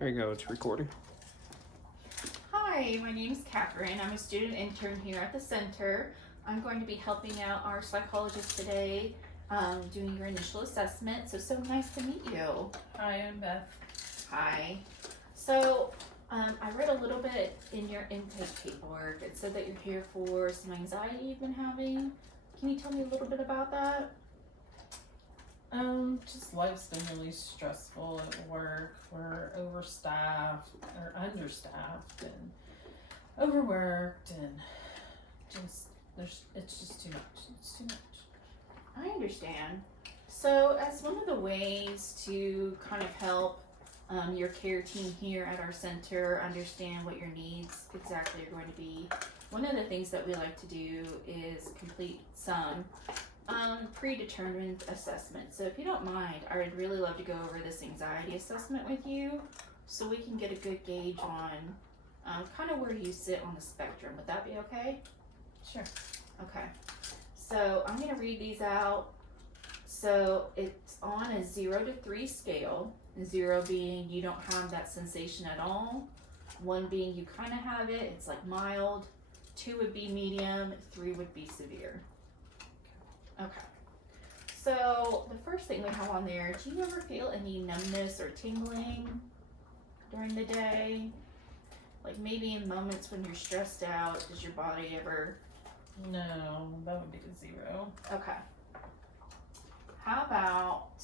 There you go, it's recording. Hi, my name is Catherine. I'm a student intern here at the center. I'm going to be helping out our psychologist today, doing your initial assessment. So nice to meet you. Hi, I'm Beth. Hi. So, I read a little bit in your intake paperwork. It said that you're here for some anxiety you've been having. Can you tell me a little bit about that? Just life's been really stressful at work. We're overstaffed or understaffed and overworked and it's just too much. It's too much. I understand. So, as one of the ways to kind of help your care team here at our center understand what your needs exactly are going to be, one of the things that we like to do is complete some predetermined assessment. So, if you don't mind, I would really love to go over this anxiety assessment with you so we can get a good gauge on kind of where you sit on the spectrum. Would that be okay? Sure. Okay, so I'm going to read these out. So it's on a 0 to 3 scale, 0 being you don't have that sensation at all, 1 being you kind of have it, it's like mild, 2 would be medium, 3 would be severe. Okay, so the first thing we have on there, do you ever feel any numbness or tingling during the day? Like maybe in moments when you're stressed out, does your body ever... No, that would be a 0. Okay. How about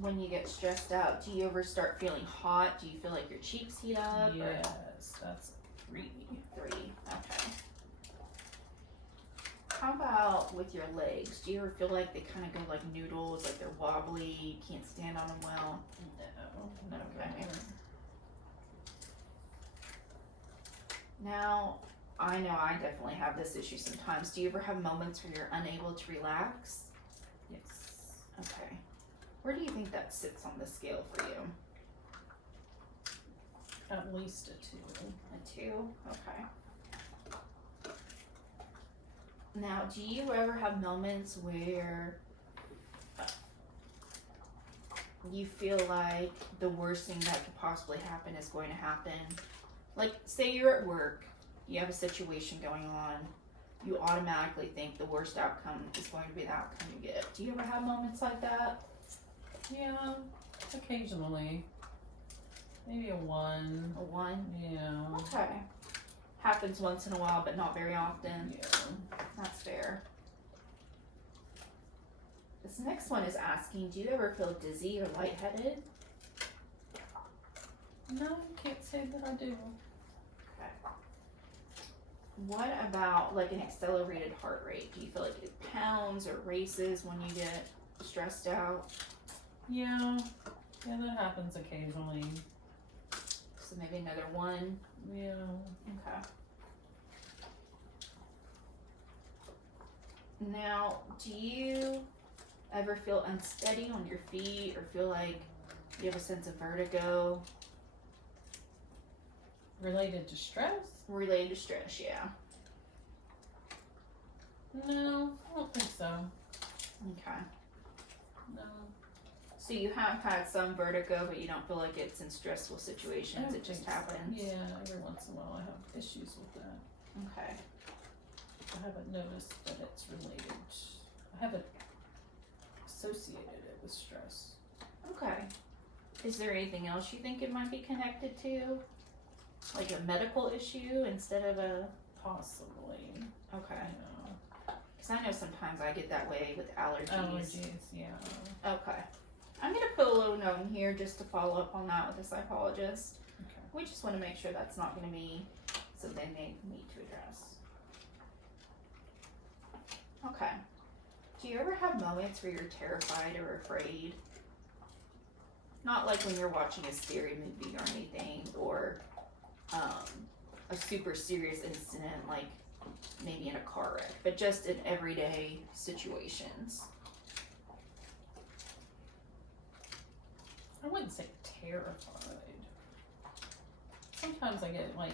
when you get stressed out? Do you ever start feeling hot? Do you feel like your cheeks heat up? Yes, that's 3. 3. Okay. How about with your legs? Do you ever feel like they kind of go like noodles, like they're wobbly, you can't stand on them well? No. Okay. Now, I know I definitely have this issue sometimes. Do you ever have moments where you're unable to relax? Yes. Okay. Where do you think that sits on the scale for you? At least a 2. A 2? Okay. Now, do you ever have moments where you feel like the worst thing that could possibly happen is going to happen? Like, say you're at work, you have a situation going on, you automatically think the worst outcome is going to be the outcome you get. Do you ever have moments like that? Yeah, occasionally. Maybe a 1. A 1? Yeah. Okay. Happens once in a while, but not very often. Yeah. That's fair. This next one is asking, do you ever feel dizzy or lightheaded? No, I can't say that I do. Okay. What about like an accelerated heart rate? Do you feel like it pounds or races when you get stressed out? Yeah, that happens occasionally. So maybe another 1. Yeah. Okay. Now, do you ever feel unsteady on your feet or feel like you have a sense of vertigo? Related to stress? Related to stress, yeah. No, I don't think so. Okay. No. So you have had some vertigo, but you don't feel like it's in stressful situations. It just happens. Yeah, every once in a while I have issues with that. Okay. I haven't noticed that it's related. I haven't associated it with stress. Okay. Is there anything else you think it might be connected to? Like a medical issue instead of a... Possibly. Okay. Yeah. Because I know sometimes I get that way with allergies. Allergies, yeah. Okay. I'm going to put a little note in here just to follow up on that with the psychologist. Okay. We just want to make sure that's not going to be something they need to address. Okay. Do you ever have moments where you're terrified or afraid? Not like when you're watching a scary movie or anything, or a super serious incident like maybe in a car wreck, but just in everyday situations. I wouldn't say terrified. Sometimes I get like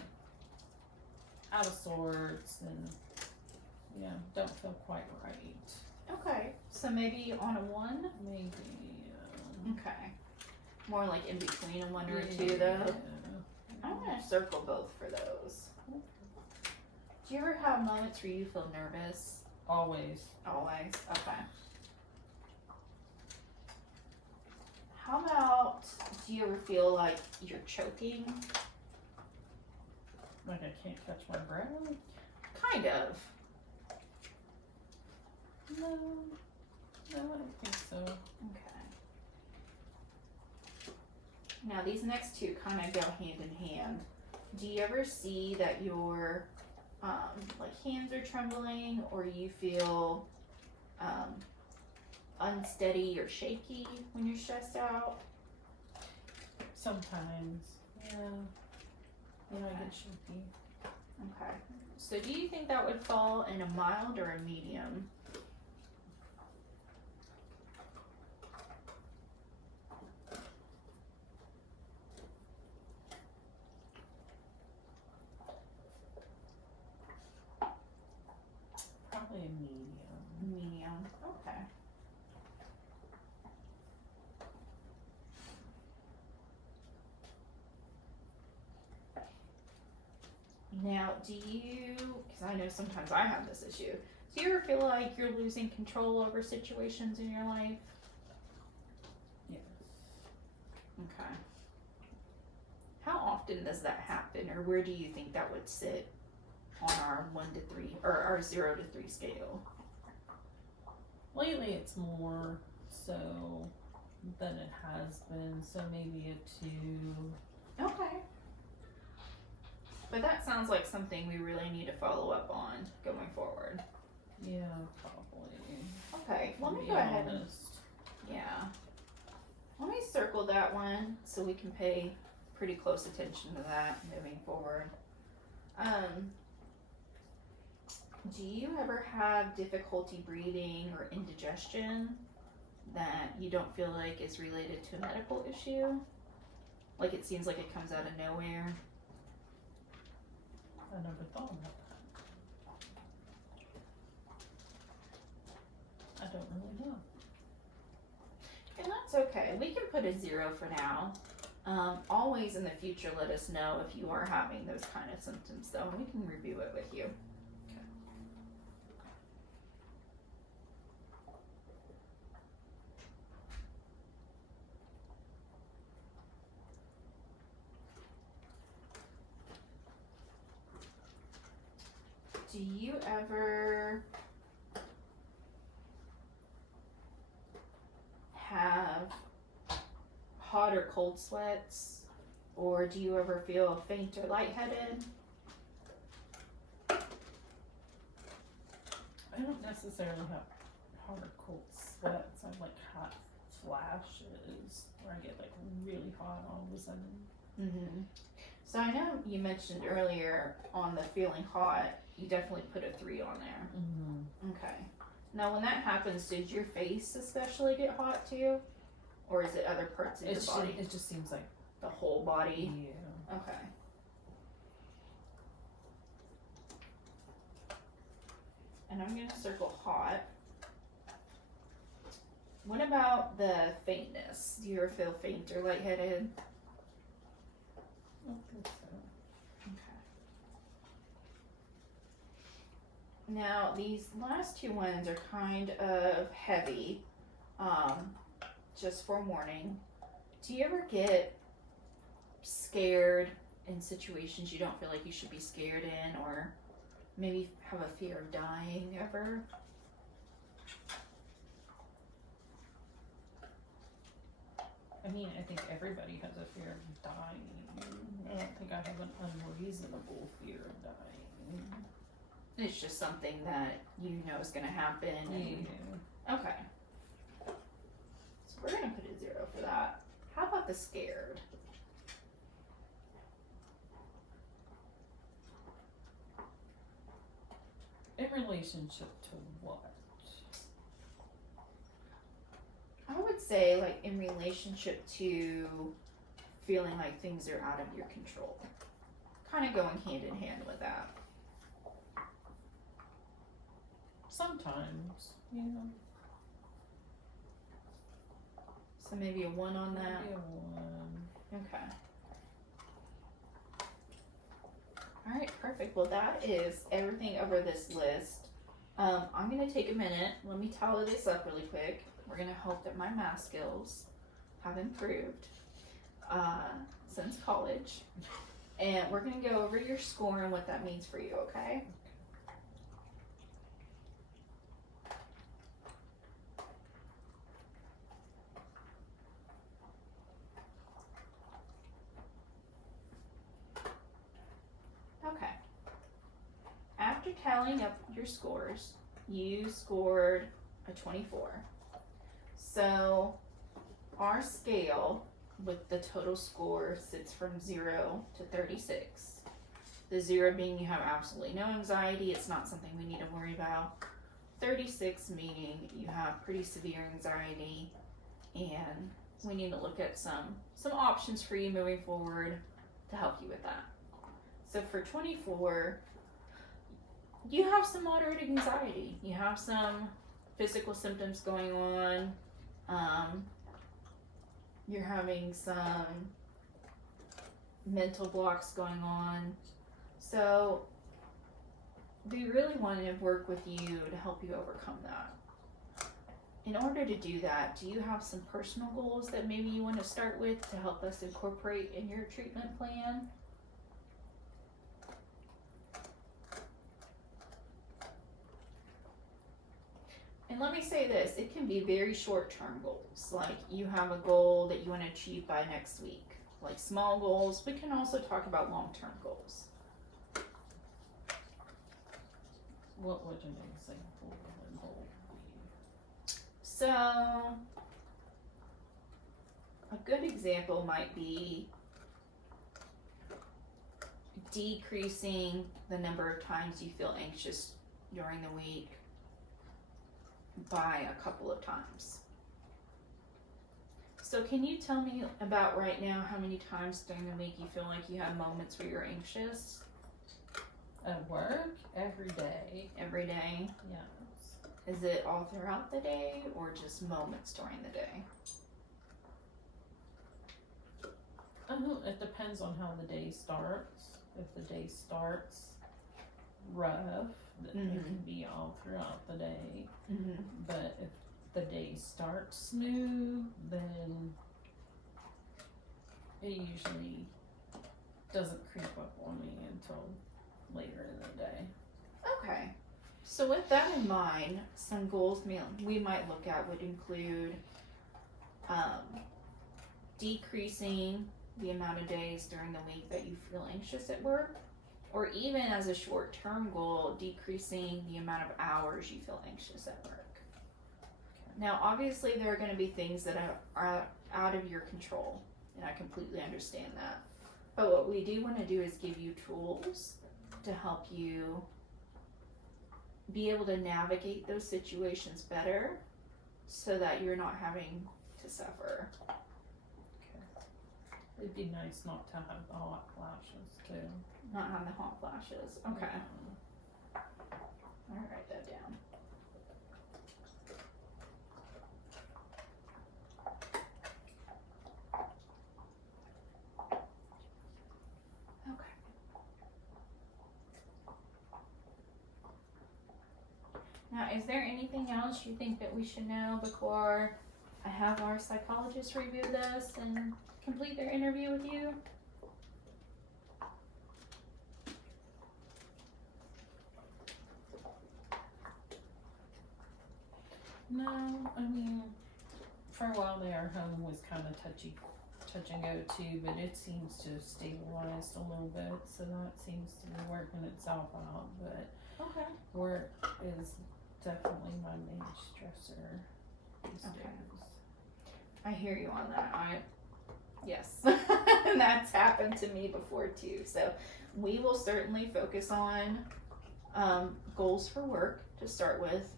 out of sorts and yeah, don't feel quite right. Okay, so maybe on a 1? Maybe. Okay. more like in between a 1 or a 2 though. Yeah. I'm gonna circle both for those. Do you ever have moments where you feel nervous? Always. Always. Okay. How about, do you ever feel like you're choking? Like I can't catch my breath? Kind of. No. No, I don't think so. Okay. Now these next two kind of go hand in hand. Do you ever see that your like hands are trembling, or you feel unsteady or shaky when you're stressed out? Sometimes. Yeah. Yeah, I get shaky. Okay. So do you think that would fall in a mild or a medium? Probably a medium. Medium. Okay. Now, do you, because I know sometimes I have this issue, do you ever feel like you're losing control over situations in your life? Yes. Okay. How often does that happen, or where do you think that would sit on our 1 to 3, or our 0 to 3 scale? Lately it's more so than it has been, so maybe a 2. Okay. But that sounds like something we really need to follow up on going forward. Yeah, probably. Okay, let me To go be ahead and, honest. yeah. Let me circle that one so we can pay pretty close attention to that moving forward. Do you ever have difficulty breathing or indigestion that you don't feel like is related to a medical issue? Like it seems like it comes out of nowhere? I never thought about that. I don't really know. And that's okay. We can put a 0 for now. Always in the future, let us know if you are having those kind of symptoms, though, and we can review it with you. Do you ever have hot or cold sweats, or do you ever feel faint or lightheaded? I don't necessarily have hot or cold sweats. I have like hot flashes where I get like really hot all of a sudden. Mm-hmm. So I know you mentioned earlier on the feeling hot, you definitely put a 3 on there. Mm-hmm. Okay. Now when that happens, did your face especially get hot too? Or is it other parts of your body? It just seems like The whole body? yeah. Okay. And I'm gonna circle hot. What about the faintness? Do you ever feel faint or lightheaded? I don't think so. Okay. Now these last two ones are kind of heavy, just for warning. Do you ever get scared in situations you don't feel like you should be scared in, or maybe have a fear of dying ever? I mean, I think everybody has a fear of dying. I don't think I have an unreasonable fear of dying. It's just something that you know is gonna happen. And, okay. So we're gonna put a 0 for that. How about the scared? In relationship to what? I would say like in relationship to feeling like things are out of your control. Kind of going hand in hand with that. Sometimes, yeah. So maybe a 1 on that. Maybe a 1. Okay. Alright, perfect. Well, that is everything over this list. I'm going to take a minute. Let me tally this up really quick. We're going to hope that my math skills have improved since college. And we're going to go over your score and what that means for you, okay? Okay. After tallying up your scores, you scored a 24. So our scale with the total score sits from 0 to 36. The 0 being you have absolutely no anxiety, it's not something we need to worry about. 36 meaning you have pretty severe anxiety and we need to look at some options for you moving forward to help you with that. So for 24, you have some moderate anxiety. You have some physical symptoms going on. You're having some mental blocks going on. So we really want to work with you to help you overcome that. In order to do that, do you have some personal goals that maybe you want to start with to help us incorporate in your treatment plan? And let me say this, it can be very short-term goals. Like you have a goal that you want to achieve by next week. Like small goals. We can also talk about long-term goals. What would an example of a goal be? So, a good example might be decreasing the number of times you feel anxious during the week by a couple of times. So can you tell me about right now how many times during the week you feel like you have moments where you're anxious? At work, every day. Every day? Yes. Is it all throughout the day or just moments during the day? It depends on how the day starts. If the day starts rough, then it can be all throughout the day. Mm-hmm. But if the day starts smooth, then it usually doesn't creep up on me until later in the day. Okay. So with that in mind, some goals we might look at would include decreasing the amount of days during the week that you feel anxious at work, or even as a short-term goal, decreasing the amount of hours you feel anxious at work. Now, obviously, there are going to be things that are out of your control, and I completely understand that. But what we do want to do is give you tools to help you be able to navigate those situations better so that you're not having to suffer. It'd be nice not to have the hot flashes too. Not have the hot flashes. Okay. I'll write that down. Okay. Now, is there anything else you think that we should know before I have our psychologist review this and complete their interview with you? No, I mean, for a while there, home was kind of touch and go too, but it seems to have stabilized a little bit, so that seems to be working itself out. But Okay. work is definitely my main stressor these Okay. days. I hear you on that. Yes, that's happened to me before too. So we will certainly focus on goals for work to start with.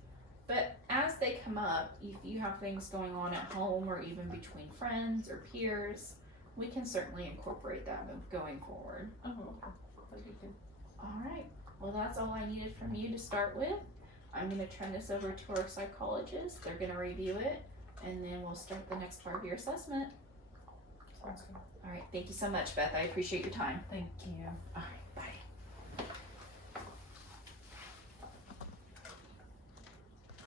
But as they come up, if you have things going on at home or even between friends or peers, we can certainly incorporate that going forward. Oh, that'd be good. All right. Well, that's all I needed from you to start with. I'm going to turn this over to our psychologist. They're going to review it, and then we'll start the next part of your assessment. Sounds good. All right, thank you so much, Beth. I appreciate your time. Thank you. All right.